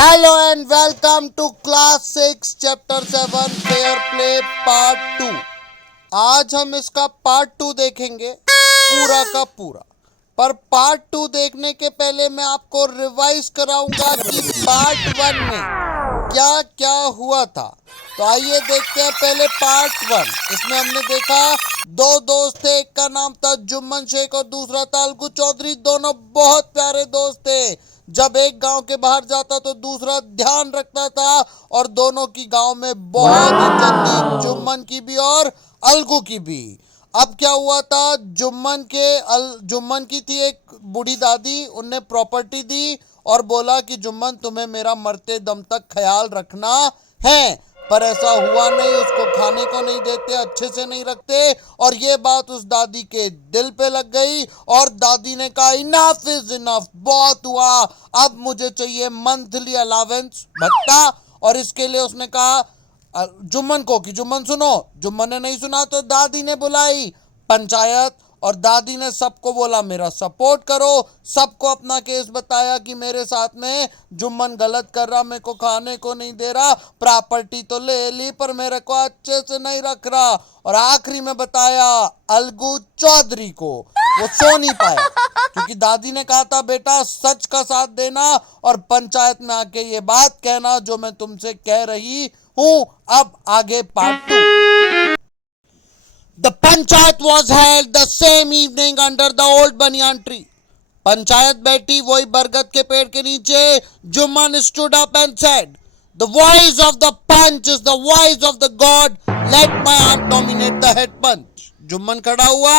Hello and welcome to class 6 chapter 7 fair play part 2। आज हम इसका पार्ट 2 देखेंगे पूरा का पूरा। पर पार्ट 2 देखने के पहले मैं आपको रिवाइज कराऊंगा कि पार्ट 1 में क्या क्या हुआ था। तो आइए देखते हैं पहले पार्ट 1। इसमें हमने देखा दो दोस्त थे, एक का नाम था जुम्मन शेख और दूसरा था अलगू चौधरी। दोनों बहुत प्यारे दोस्त थे। जब एक गांव के बाहर जाता तो दूसरा ध्यान रखता था और दोनों की गांव में बहुत इज्जत थी, जुम्मन की भी और अलगू की भी। अब क्या हुआ था, जुम्मन की थी एक बूढ़ी दादी, उनने प्रॉपर्टी दी और बोला कि जुम्मन तुम्हें मेरा मरते दम तक ख्याल रखना है। पर ऐसा हुआ नहीं, उसको खाने को नहीं देते, अच्छे से नहीं रखते और ये बात उस दादी के दिल पे लग गई और दादी ने कहा इनफ इज इनफ, बहुत हुआ, अब मुझे चाहिए मंथली अलावेंस भत्ता। और इसके लिए उसने कहा जुम्मन को कि जुम्मन सुनो। जुम्मन ने नहीं सुना तो दादी ने बुलाई पंचायत और दादी ने सबको बोला मेरा सपोर्ट करो। सबको अपना केस बताया कि मेरे साथ में जुम्मन गलत कर रहा, मेरे को खाने को नहीं दे रहा, प्रॉपर्टी तो ले ली पर मेरे को अच्छे से नहीं रख रहा। और आखिरी में बताया अलगू चौधरी को, वो सो नहीं पाया क्योंकि दादी ने कहा था बेटा सच का साथ देना और पंचायत में आके ये बात कहना जो मैं तुमसे कह रही हूं। अब आगे part 2। The panchayat was held the same evening under the old banyan tree. Panchayat बैठी वही बरगद के पेड़ के नीचे। Jumman stood up and said, "The voice of the punch is the voice of the god. Let my aunt nominate the head punch." Jumman खड़ा हुआ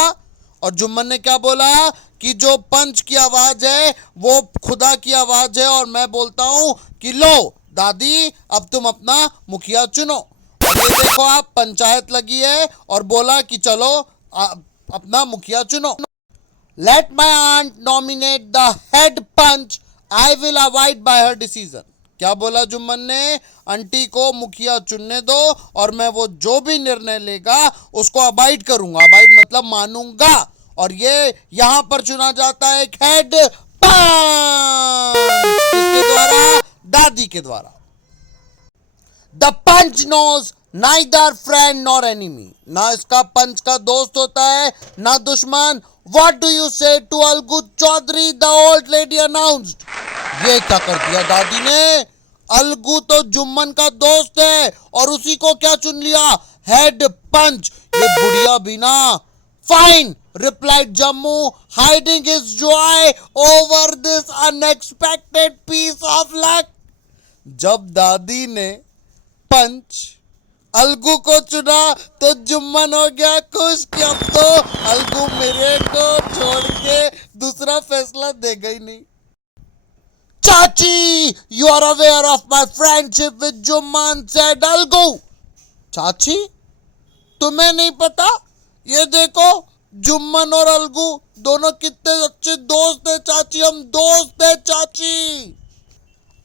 और जुम्मन ने क्या बोला कि जो पंच की आवाज है वो खुदा की आवाज है और मैं बोलता हूं कि लो दादी अब तुम अपना मुखिया चुनो। ये देखो आप पंचायत लगी है और बोला कि चलो अपना मुखिया चुनो। Let my aunt nominate the head panch, I will abide by her decision. क्या बोला जुम्मन ने, आंटी को मुखिया चुनने दो और मैं वो जो भी निर्णय लेगा उसको अवॉइड करूंगा। अवॉइड मतलब मानूंगा। और ये यहां पर चुना जाता है एक हेड पंच, किसके द्वारा, दादी के द्वारा। The panch knows neither friend nor enemy, ना इसका पंच का दोस्त होता है ना दुश्मन। What do you say to Algu Chaudhary, the old lady announced. ये क्या कर दिया दादी ने, अलगू तो जुम्मन का दोस्त है और उसी को क्या चुन लिया, हेड पंच। ये बुढ़िया भी ना। Fine replied Jammu, hiding his joy over this unexpected piece of luck. जब दादी ने पंच अलगू को चुना तो जुम्मन हो गया खुश कि अब तो अलगू मेरे को छोड़ के दूसरा फैसला देगा ही नहीं। चाची, you are aware of my friendship with Jumman, said Algu. चाची तुम्हें नहीं पता, ये देखो जुम्मन और अलगू दोनों कितने अच्छे दोस्त हैं चाची, हम दोस्त हैं चाची।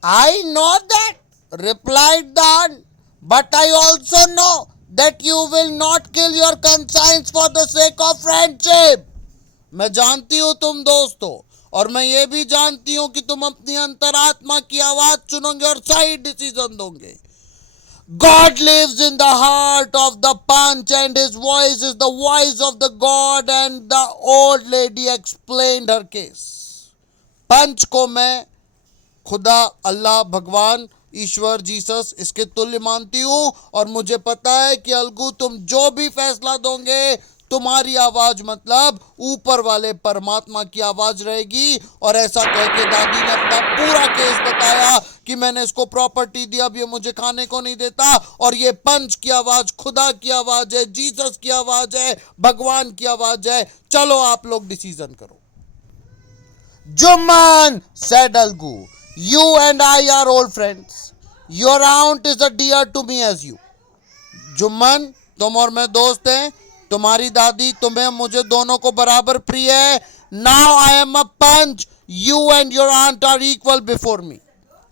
I know that, replied the aunt, but I also know that you will not kill your conscience for the sake of friendship. मैं जानती हूँ तुम दोस्त हो और मैं ये भी जानती हूँ कि तुम अपनी अंतरात्मा की आवाज सुनोगे और सही डिसीजन दोगे। God lives in the heart of the punch and his voice is the voice of the God, and the old lady explained her case. पंच को मैं खुदा, अल्लाह, भगवान, ईश्वर, जीसस इसके तुल्य मानती हूँ और मुझे पता है कि अलगू तुम जो भी फैसला दोगे तुम्हारी आवाज मतलब ऊपर वाले परमात्मा की आवाज रहेगी। और ऐसा कह के दादी ने अपना पूरा केस बताया कि मैंने इसको प्रॉपर्टी दी, अब ये मुझे खाने को नहीं देता और ये पंच की आवाज खुदा की आवाज है, जीसस की आवाज है, भगवान की आवाज है। चलो आप लोग डिसीजन करो। Jumman, said Algu, you and I are old friends. Your aunt is as dear to me as you. Jumman, तुम और मैं दोस्त हैं, तुम्हारी दादी तुम्हें मुझे दोनों को बराबर प्रिय है। Now I am a punch, you and your aunt are equal before me.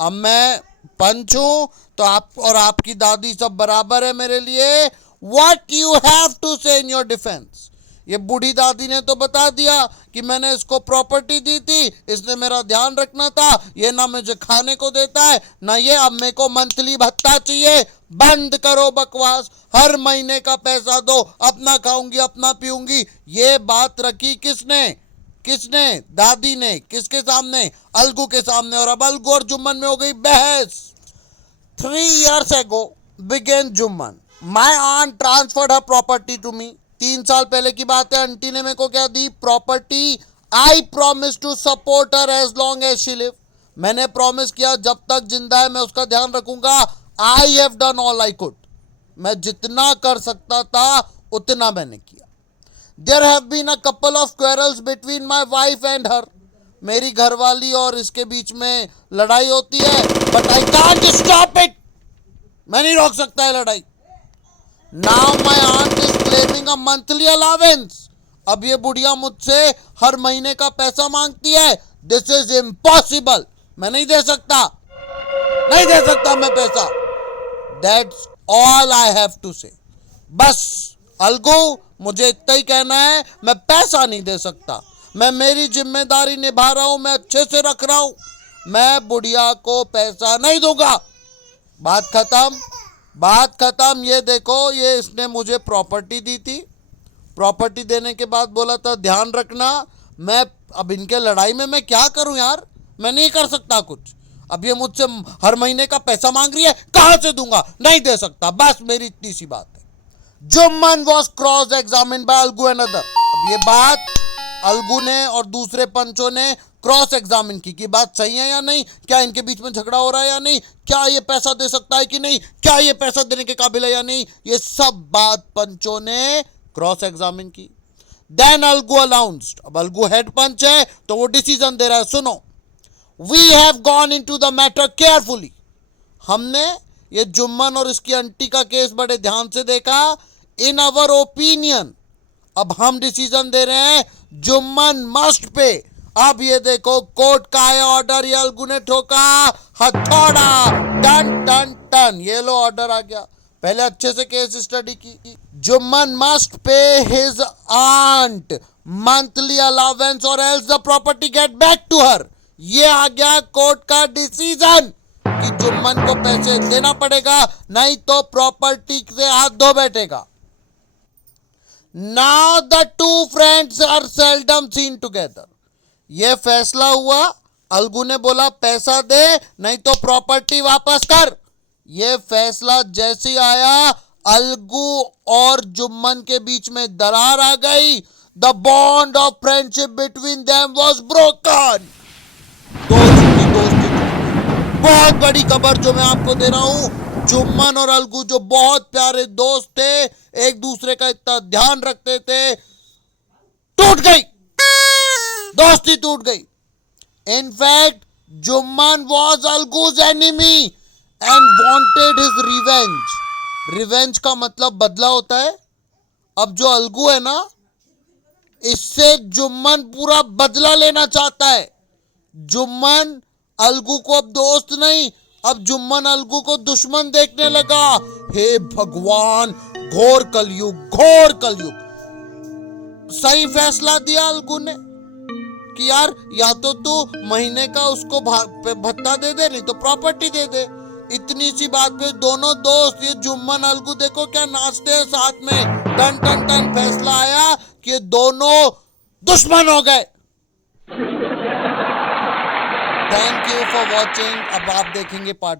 अब मैं पंच हूं तो आप और आपकी दादी सब बराबर है मेरे लिए। What you have to say in your defense? ये बूढ़ी दादी ने तो बता दिया कि मैंने इसको प्रॉपर्टी दी थी, इसने मेरा ध्यान रखना था, ये ना मुझे खाने को देता है ना ये, अब मेरे को मंथली भत्ता चाहिए। बंद करो बकवास, हर महीने का पैसा दो, अपना खाऊंगी अपना पीऊंगी। ये बात रखी किसने? किसने? दादी ने। किसके सामने? अलगू के सामने। और अब अलगू और जुम्मन में हो गई बहस। 3 years ago began Jumman, my aunt transferred her property to me। 3 साल पहले की बात है, आंटी ने मेरे को क्या दी? Property. I promise to support her as long as she live. मैंने प्रॉमिस किया जब तक जिंदा है मैं उसका ध्यान रखूंगा। I have done all I could. मैं जितना कर सकता था उतना मैंने किया। There have been a couple of quarrels between my wife and her. मेरी घरवाली और इसके बीच में लड़ाई होती है, but I can't stop it. मैं नहीं रोक सकता है लड़ाई। Now my aunt is claiming a monthly allowance. अब ये बुढ़िया मुझसे हर महीने का पैसा मांगती है। This is impossible. मैं नहीं दे सकता, नहीं दे सकता मैं पैसा। That's all I have to say. बस अलगू, मुझे इतना ही कहना है, मैं पैसा नहीं दे सकता। मैं मेरी जिम्मेदारी निभा रहा हूं, मैं अच्छे से रख रहा हूं, मैं बुढ़िया को पैसा नहीं दूंगा। बात खत्म, बात खत्म। ये देखो, ये इसने मुझे प्रॉपर्टी दी थी, प्रॉपर्टी देने के बाद बोला था ध्यान रखना। मैं अब इनके लड़ाई में मैं क्या करूं यार? मैं नहीं कर सकता कुछ। अब ये मुझसे हर महीने का पैसा मांग रही है, कहां से दूंगा? नहीं दे सकता। बस मेरी इतनी सी बात है। Jumman was cross examine by Algu and other. अब ये बात अलगू ने और दूसरे पंचों ने क्रॉस एग्जामिन की कि बात सही है या नहीं, क्या इनके बीच में झगड़ा हो रहा है या नहीं, क्या ये पैसा दे सकता है कि नहीं, क्या ये पैसा देने के काबिल है या नहीं। ये सब बात पंचों ने क्रॉस एग्जामिन की। Then Algu announced. अब अलगू हेड पंच है तो वो डिसीजन दे रहा है। सुनो, we have gone into the matter carefully. हमने ये जुम्मन और इसकी आंटी का केस बड़े ध्यान से देखा। इन अवर ओपिनियन, अब हम डिसीजन दे रहे हैं जुम्मन मस्ट पे। अब ये देखो, कोर्ट का है ऑर्डर, ये अलगू ने ठोका हथौड़ा, टन टन टन, ये लो ऑर्डर आ गया। पहले अच्छे से केस स्टडी की। Jumman must pay his aunt monthly allowance or else the property get back to her. ये आ गया कोर्ट का डिसीजन कि जुम्मन को पैसे देना पड़ेगा, नहीं तो प्रॉपर्टी से हाथ धो बैठेगा। Now the two friends are seldom seen together. यह फैसला हुआ, अलगू ने बोला पैसा दे नहीं तो प्रॉपर्टी वापस कर। यह फैसला जैसे ही आया, अलगू और जुम्मन के बीच में दरार आ गई। The bond of friendship between them was broken. दोस्ती दोस्ती बहुत बड़ी खबर जो मैं आपको दे रहा हूं। जुम्मन और अलगू जो बहुत प्यारे दोस्त थे, एक दूसरे का इतना ध्यान रखते थे, टूट गई, दोस्ती टूट गई। In fact Jumman was Algu's enemy and wanted his revenge. Revenge का मतलब बदला होता है। अब जो अलगू है ना, इससे जुम्मन पूरा बदला लेना चाहता है। जुम्मन अलगू को अब दोस्त नहीं, अब जुम्मन अलगू को दुश्मन देखने लगा। हे भगवान, घोर कलयुग, घोर कलयुग। सही फैसला दिया अलगू ने कि यार या तो तू महीने का उसको भत्ता दे दे, नहीं तो प्रॉपर्टी दे दे। इतनी सी बात पे दोनों दोस्त, ये जुम्मन अलगू देखो क्या नाचते हैं साथ में। टन टन टन फैसला आया कि दोनों दुश्मन हो गए। Thank you for watching. अब आप देखेंगे पार्ट